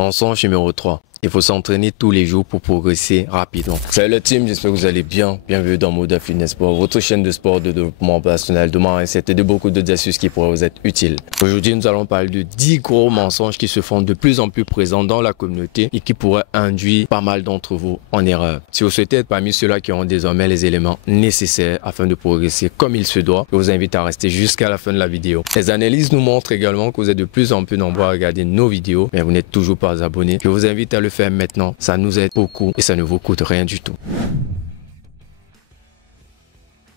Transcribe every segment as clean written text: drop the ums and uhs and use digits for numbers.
Mensonge numéro 3. Il faut s'entraîner tous les jours pour progresser rapidement. Salut le team, j'espère que vous allez bien. Bienvenue dans Moda Fitness Sport, votre chaîne de sport de développement personnel, de mindset et de beaucoup d'autres astuces qui pourraient vous être utiles. Aujourd'hui, nous allons parler de 10 gros mensonges qui se font de plus en plus présents dans la communauté et qui pourraient induire pas mal d'entre vous en erreur. Si vous souhaitez être parmi ceux-là qui ont désormais les éléments nécessaires afin de progresser comme il se doit, je vous invite à rester jusqu'à la fin de la vidéo. Les analyses nous montrent également que vous êtes de plus en plus nombreux à regarder nos vidéos, mais vous n'êtes toujours pas abonné. Je vous invite à le faire maintenant, ça nous aide beaucoup et ça ne vous coûte rien du tout.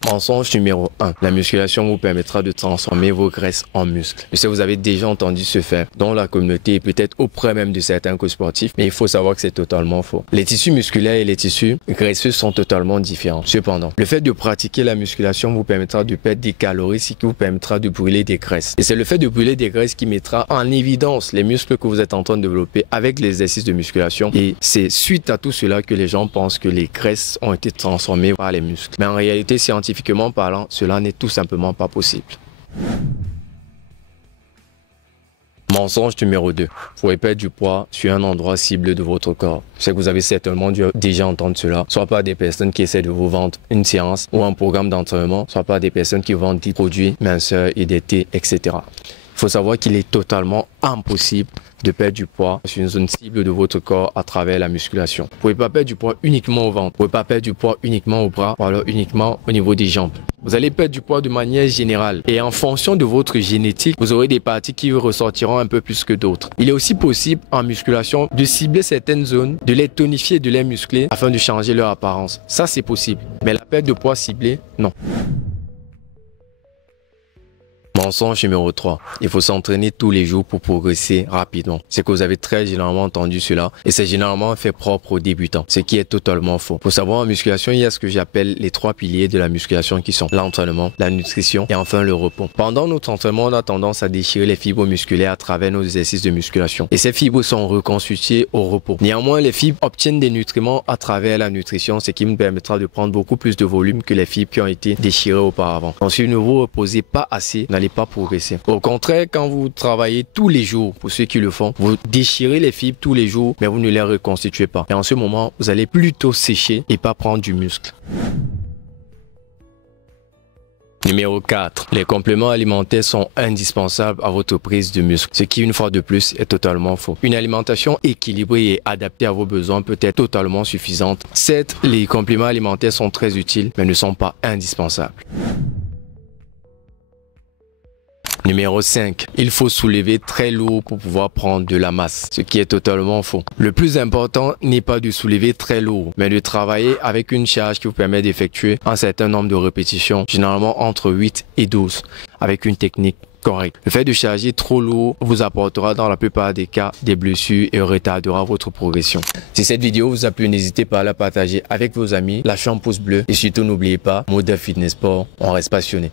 Mensonge numéro 1. La musculation vous permettra de transformer vos graisses en muscles. Je sais, vous avez déjà entendu ce faire dans la communauté et peut-être auprès même de certains coachs sportifs, mais il faut savoir que c'est totalement faux. Les tissus musculaires et les tissus graisseux sont totalement différents. Cependant, le fait de pratiquer la musculation vous permettra de perdre des calories, ce qui vous permettra de brûler des graisses. Et c'est le fait de brûler des graisses qui mettra en évidence les muscles que vous êtes en train de développer avec les exercices de musculation. Et c'est suite à tout cela que les gens pensent que les graisses ont été transformées par les muscles. Mais en réalité, scientifiquement parlant, cela n'est tout simplement pas possible. Mensonge numéro 2. Vous pouvez perdre du poids sur un endroit ciblé de votre corps. Je sais que vous avez certainement dû déjà entendre cela, soit par des personnes qui essaient de vous vendre une séance ou un programme d'entraînement, soit par des personnes qui vendent des produits minceurs et des thés, etc. Il faut savoir qu'il est totalement impossible de perdre du poids sur une zone cible de votre corps à travers la musculation. Vous ne pouvez pas perdre du poids uniquement au ventre, vous ne pouvez pas perdre du poids uniquement au bras ou alors uniquement au niveau des jambes. Vous allez perdre du poids de manière générale et en fonction de votre génétique, vous aurez des parties qui ressortiront un peu plus que d'autres. Il est aussi possible en musculation de cibler certaines zones, de les tonifier, de les muscler afin de changer leur apparence. Ça, c'est possible. Mais la perte de poids ciblée, non. Mensonge numéro 3. Il faut s'entraîner tous les jours pour progresser rapidement. C'est que vous avez très généralement entendu cela et c'est généralement fait propre aux débutants, ce qui est totalement faux. Pour savoir, en musculation, il y a ce que j'appelle les 3 piliers de la musculation qui sont l'entraînement, la nutrition et enfin le repos. Pendant notre entraînement, on a tendance à déchirer les fibres musculaires à travers nos exercices de musculation et ces fibres sont reconstituées au repos. Néanmoins, les fibres obtiennent des nutriments à travers la nutrition, ce qui nous permettra de prendre beaucoup plus de volume que les fibres qui ont été déchirées auparavant. Donc, si vous ne vous reposez pas assez, vous n'allez pas progresser. Au contraire, quand vous travaillez tous les jours, pour ceux qui le font, vous déchirez les fibres tous les jours, mais vous ne les reconstituez pas. Et en ce moment, vous allez plutôt sécher et pas prendre du muscle. Numéro 4. Les compléments alimentaires sont indispensables à votre prise de muscle, ce qui, une fois de plus, est totalement faux. Une alimentation équilibrée et adaptée à vos besoins peut être totalement suffisante. Certes, les compléments alimentaires sont très utiles, mais ne sont pas indispensables. Numéro 5. Il faut soulever très lourd pour pouvoir prendre de la masse, ce qui est totalement faux. Le plus important n'est pas de soulever très lourd, mais de travailler avec une charge qui vous permet d'effectuer un certain nombre de répétitions, généralement entre 8 et 12, avec une technique correcte. Le fait de charger trop lourd vous apportera dans la plupart des cas des blessures et retardera votre progression. Si cette vidéo vous a plu, n'hésitez pas à la partager avec vos amis, lâchez un pouce bleu et surtout n'oubliez pas, Moda Fitness Sport, on reste passionné.